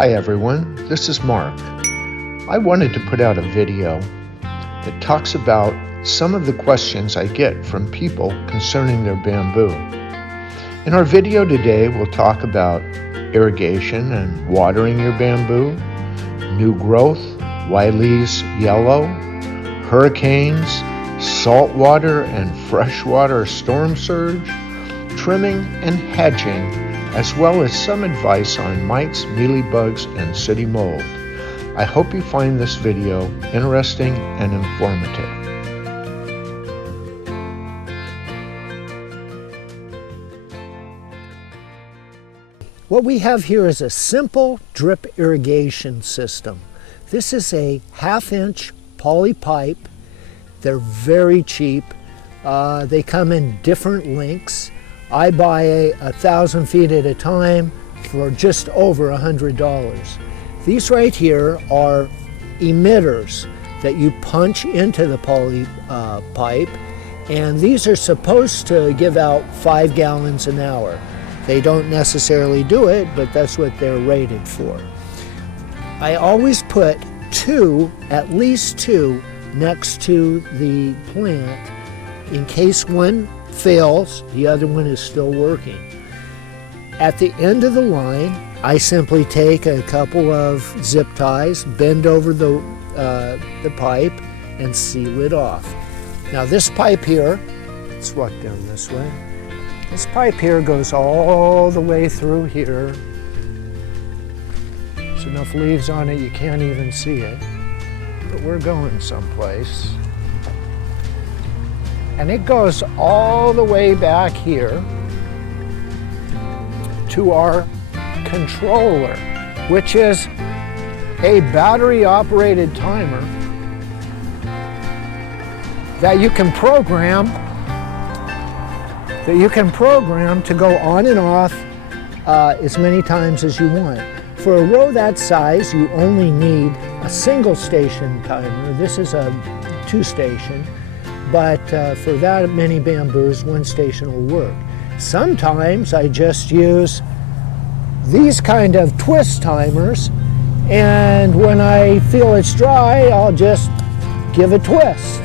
Hi everyone, this is Mark. I wanted to put out a video that talks about some of the questions I get from people concerning their bamboo. In our video today, we'll talk about irrigation and watering your bamboo, new growth, why leaves yellow, hurricanes, saltwater and freshwater storm surge, trimming and hedging, as well as some advice on mites, mealybugs, and sooty mold. I hope you find this video interesting and informative. What we have here is a simple drip irrigation system. This is a 1/2-inch poly pipe. They're very cheap. They come in different lengths. I buy 1,000 feet at a time for just over $100. These right here are emitters that you punch into the poly pipe, and these are supposed to give out 5 gallons an hour. They don't necessarily do it, but that's what they're rated for. I always put at least two, next to the plant in case one fails, the other one is still working. At the end of the line, I simply take a couple of zip ties, bend over the pipe, and seal it off. Now this pipe here, let's walk down this way. This pipe here goes all the way through here. There's enough leaves on it you can't even see it, but we're going someplace. And it goes all the way back here to our controller, which is a battery-operated timer that you can program to go on and off as many times as you want. For a row that size, you only need a single station timer. This is a 2-station. But for that many bamboos, 1 station will work. Sometimes I just use these kind of twist timers, and when I feel it's dry, I'll just give a twist,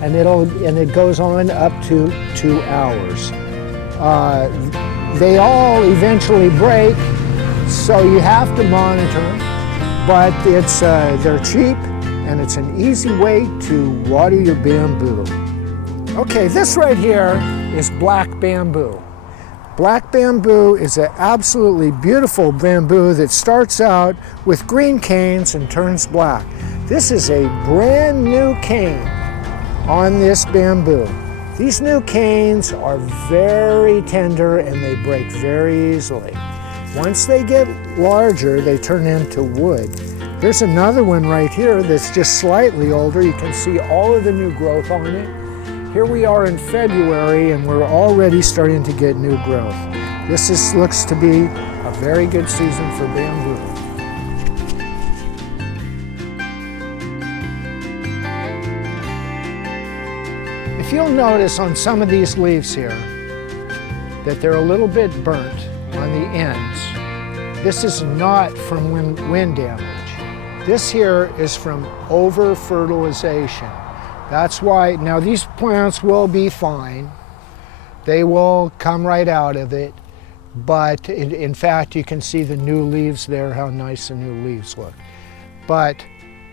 and it goes on up to 2 hours. They all eventually break, so you have to monitor them, but they're cheap, and it's an easy way to water your bamboo. Okay, this right here is black bamboo. Black bamboo is an absolutely beautiful bamboo that starts out with green canes and turns black. This is a brand new cane on this bamboo. These new canes are very tender and they break very easily. Once they get larger, they turn into wood. Here's another one right here that's just slightly older. You can see all of the new growth on it. Here we are in February and we're already starting to get new growth. This looks to be a very good season for bamboo. If you'll notice on some of these leaves here that they're a little bit burnt on the ends. This is not from wind damage. This here is from over-fertilization. That's why, now these plants will be fine. They will come right out of it. But in fact, you can see the new leaves there, how nice the new leaves look. But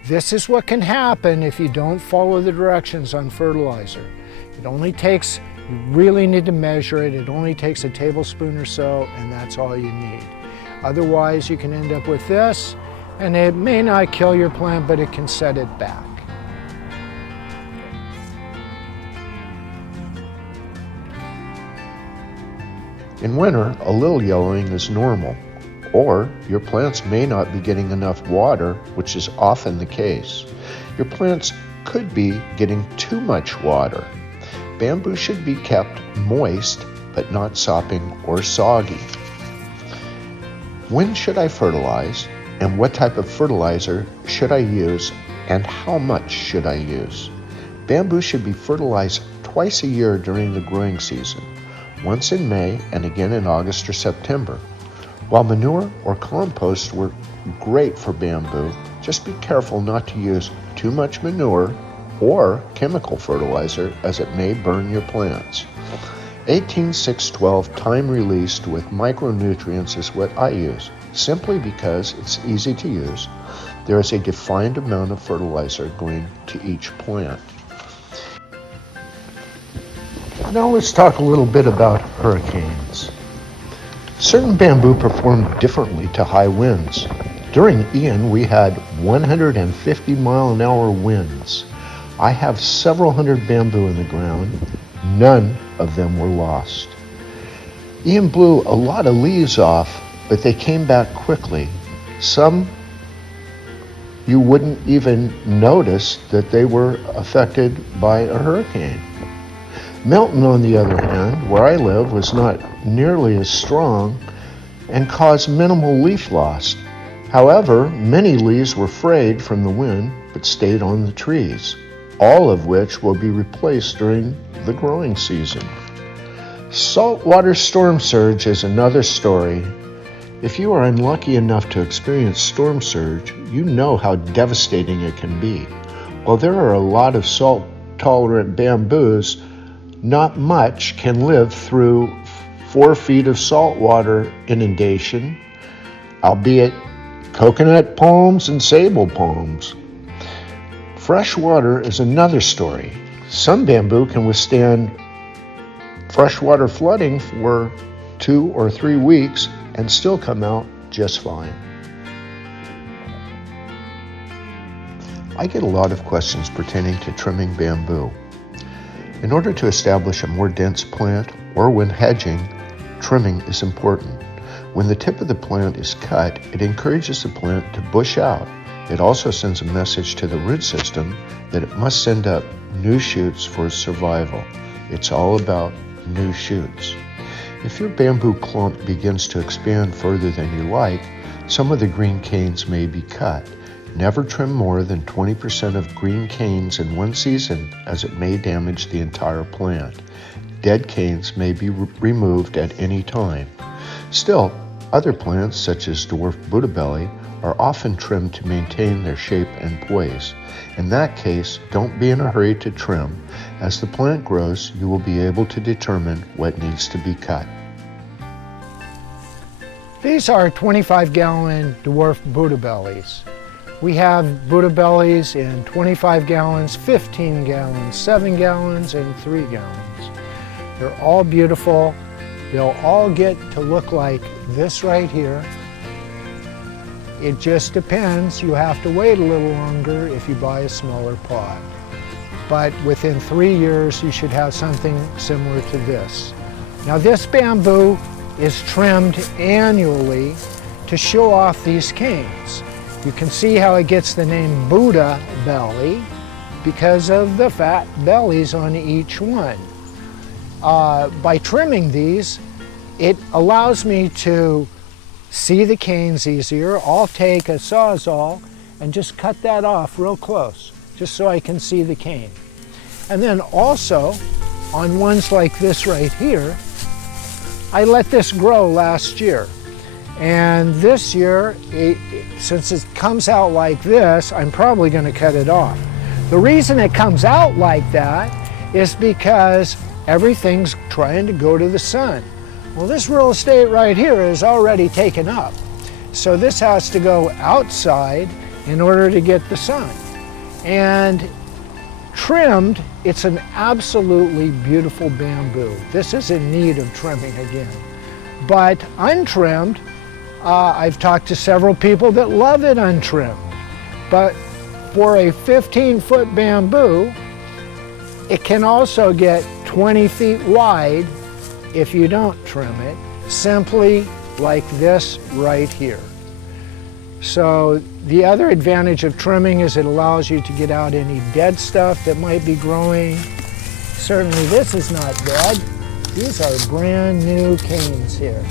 this is what can happen if you don't follow the directions on fertilizer. It only takes, you really need to measure it. It only takes a tablespoon or so, and that's all you need. Otherwise, you can end up with this, and it may not kill your plant, but it can set it back. In winter, a little yellowing is normal, or your plants may not be getting enough water, which is often the case. Your plants could be getting too much water. Bamboo should be kept moist, but not sopping or soggy. When should I fertilize, and what type of fertilizer should I use, and how much should I use? Bamboo should be fertilized twice a year during the growing season. Once in May and again in August or September. While manure or compost great for bamboo. Just be careful not to use too much manure or chemical fertilizer, as it may burn your plants. 18-6-12 time released with micronutrients is what I use, simply because it's easy to use. There is a defined amount of fertilizer going to each plant. Now let's talk a little bit about hurricanes. Certain bamboo perform differently to high winds. During Ian, we had 150-mile-an-hour winds. I have several hundred bamboo in the ground. None of them were lost. Ian blew a lot of leaves off, but they came back quickly. Some you wouldn't even notice that they were affected by a hurricane. Milton, on the other hand, where I live, was not nearly as strong and caused minimal leaf loss. However, many leaves were frayed from the wind but stayed on the trees, all of which will be replaced during the growing season. Saltwater storm surge is another story. If you are unlucky enough to experience storm surge, you know how devastating it can be. While there are a lot of salt-tolerant bamboos, not much can live through 4 feet of saltwater inundation, albeit coconut palms and sable palms. Fresh water is another story. Some bamboo can withstand freshwater flooding for 2 or 3 weeks and still come out just fine. I get a lot of questions pertaining to trimming bamboo. In order to establish a more dense plant, or when hedging, trimming is important. When the tip of the plant is cut, it encourages the plant to bush out. It also sends a message to the root system that it must send up new shoots for survival. It's all about new shoots. If your bamboo clump begins to expand further than you like, some of the green canes may be cut. Never trim more than 20% of green canes in one season, as it may damage the entire plant. Dead canes may be removed at any time. Still, other plants, such as dwarf Buddha belly, are often trimmed to maintain their shape and poise. In that case, don't be in a hurry to trim. As the plant grows, you will be able to determine what needs to be cut. These are 25-gallon dwarf Buddha bellies. We have Buddha bellies in 25 gallons, 15 gallons, 7 gallons, and 3 gallons. They're all beautiful. They'll all get to look like this right here. It just depends. You have to wait a little longer if you buy a smaller pot. But within 3 years, you should have something similar to this. Now, this bamboo is trimmed annually to show off these canes. You can see how it gets the name Buddha belly because of the fat bellies on each one. By trimming these, it allows me to see the canes easier. I'll take a Sawzall and just cut that off real close, just so I can see the cane. And then also, on ones like this right here, I let this grow last year. And this year, since it comes out like this, I'm probably going to cut it off. The reason it comes out like that is because everything's trying to go to the sun. Well, this real estate right here is already taken up. So this has to go outside in order to get the sun. And trimmed, it's an absolutely beautiful bamboo. This is in need of trimming again. But untrimmed, I've talked to several people that love it untrimmed. But for a 15-foot bamboo, it can also get 20 feet wide if you don't trim it, simply like this right here. So the other advantage of trimming is it allows you to get out any dead stuff that might be growing. Certainly this is not dead. These are brand new canes here.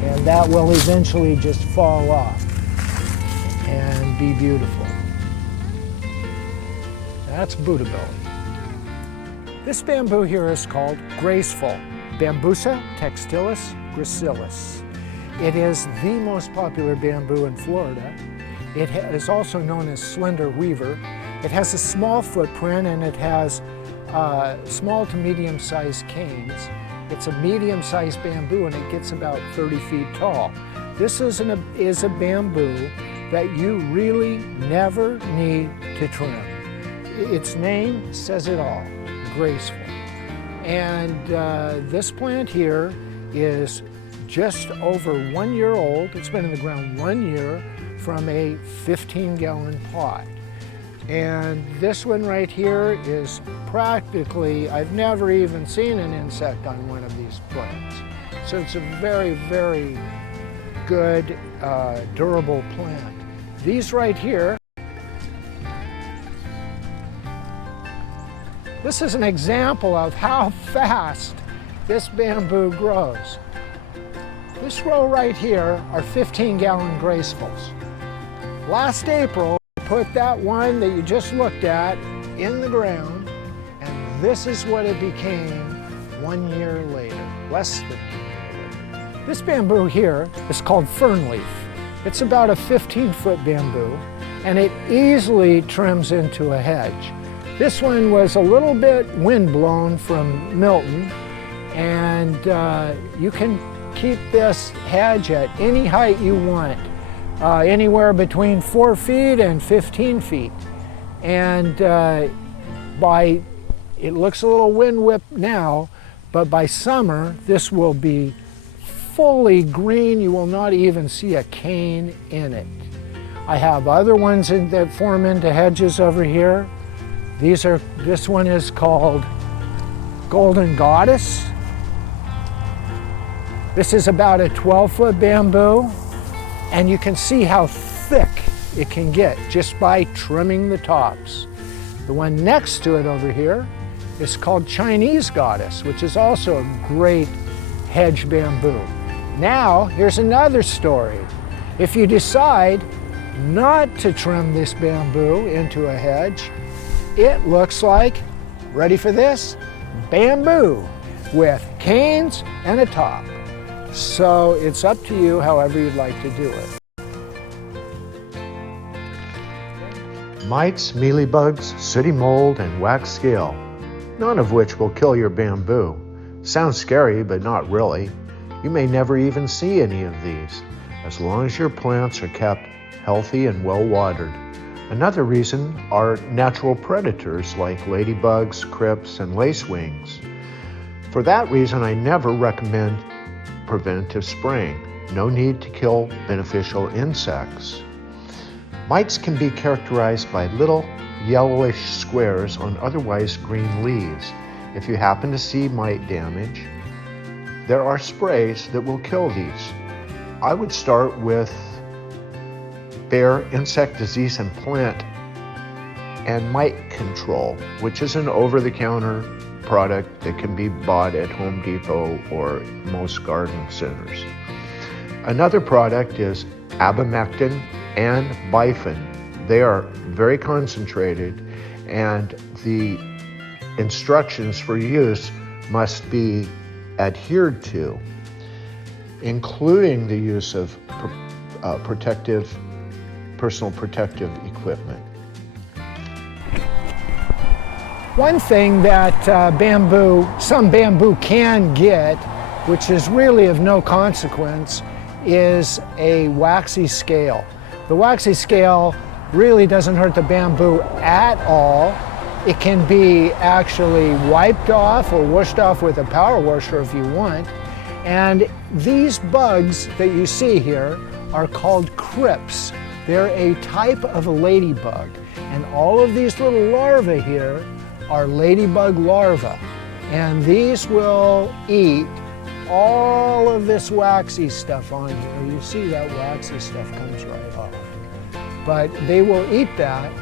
And that will eventually just fall off and be beautiful. That's Buddha belly. This bamboo here is called graceful, Bambusa textilis gracilis. It is the most popular bamboo in Florida. It is also known as slender weaver. It has a small footprint and it has small to medium-sized canes. It's a medium-sized bamboo and it gets about 30 feet tall. This is a bamboo that you really never need to trim. Its name says it all, graceful. And this plant here is just over 1 year old. It's been in the ground 1 year from a 15-gallon pot. And this one right here is practically, I've never even seen an insect on one of these plants. So it's a very, very good, durable plant. These right here, this is an example of how fast this bamboo grows. This row right here are 15-gallon gracefuls. Last April, I put that one that you just looked at in the ground, and this is what it became 1 year later, less than 1 year later. This bamboo here is called fern leaf. It's about a 15-foot bamboo, and it easily trims into a hedge. This one was a little bit windblown from Milton, and you can keep this hedge at any height you want, anywhere between 4 feet and 15 feet. And it looks a little wind whipped now, but by summer this will be fully green. You will not even see a cane in it. I have other ones that form into hedges over here. This one is called Golden Goddess. This is about a 12-foot bamboo, and you can see how thick it can get just by trimming the tops. The one next to it over here is called Chinese Goddess, which is also a great hedge bamboo. Now, here's another story. If you decide not to trim this bamboo into a hedge, it looks like, ready for this? Bamboo with canes and a top. So it's up to you however you'd like to do it. Mites, mealybugs, sooty mold, and wax scale, none of which will kill your bamboo. Sounds scary, but not really. You may never even see any of these, as long as your plants are kept healthy and well watered. Another reason are natural predators like ladybugs, crips, and lacewings. For that reason, I never recommend preventive spraying. No need to kill beneficial insects. Mites can be characterized by little yellowish squares on otherwise green leaves. If you happen to see mite damage, there are sprays that will kill these. I would start with Bayer insect disease and plant and mite control, which is an over-the-counter product that can be bought at Home Depot or most garden centers. Another product is abamectin and bifin. They are very concentrated, and the instructions for use must be adhered to, including the use of personal protective equipment. One thing that some bamboo can get, which is really of no consequence, is a waxy scale. The waxy scale really doesn't hurt the bamboo at all. It can be actually wiped off or washed off with a power washer if you want. And these bugs that you see here are called crips. They're a type of a ladybug. And all of these little larvae here are ladybug larvae. And these will eat all of this waxy stuff on here. You see that waxy stuff comes right off. But they will eat that,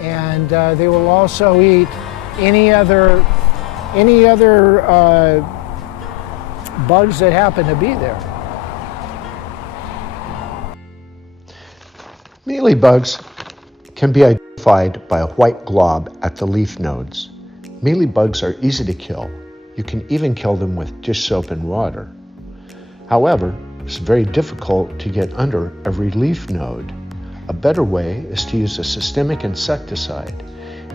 and they will also eat any other bugs that happen to be there. Mealybugs can be identified by a white glob at the leaf nodes. Mealybugs are easy to kill. You can even kill them with dish soap and water. However, It's very difficult to get under every leaf node. A better way is to use a systemic insecticide.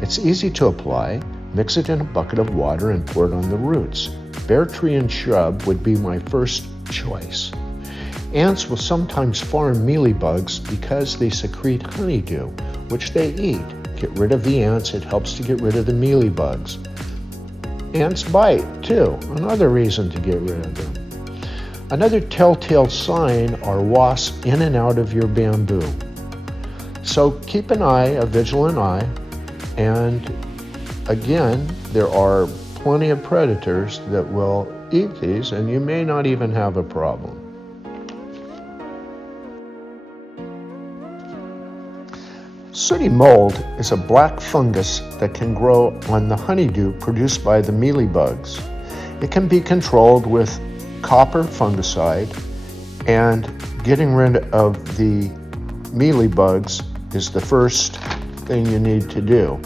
It's easy to apply. Mix it in a bucket of water and pour it on the roots. Bare tree and shrub would be my first choice. Ants will sometimes farm mealybugs because they secrete honeydew, which they eat. Get rid of the ants, it helps to get rid of the mealybugs. Ants bite, too, another reason to get rid of them. Another telltale sign are wasps in and out of your bamboo. So keep an eye, a vigilant eye, and again, there are plenty of predators that will eat these, and you may not even have a problem. Sooty mold is a black fungus that can grow on the honeydew produced by the mealybugs. It can be controlled with copper fungicide, and getting rid of the mealybugs is the first thing you need to do.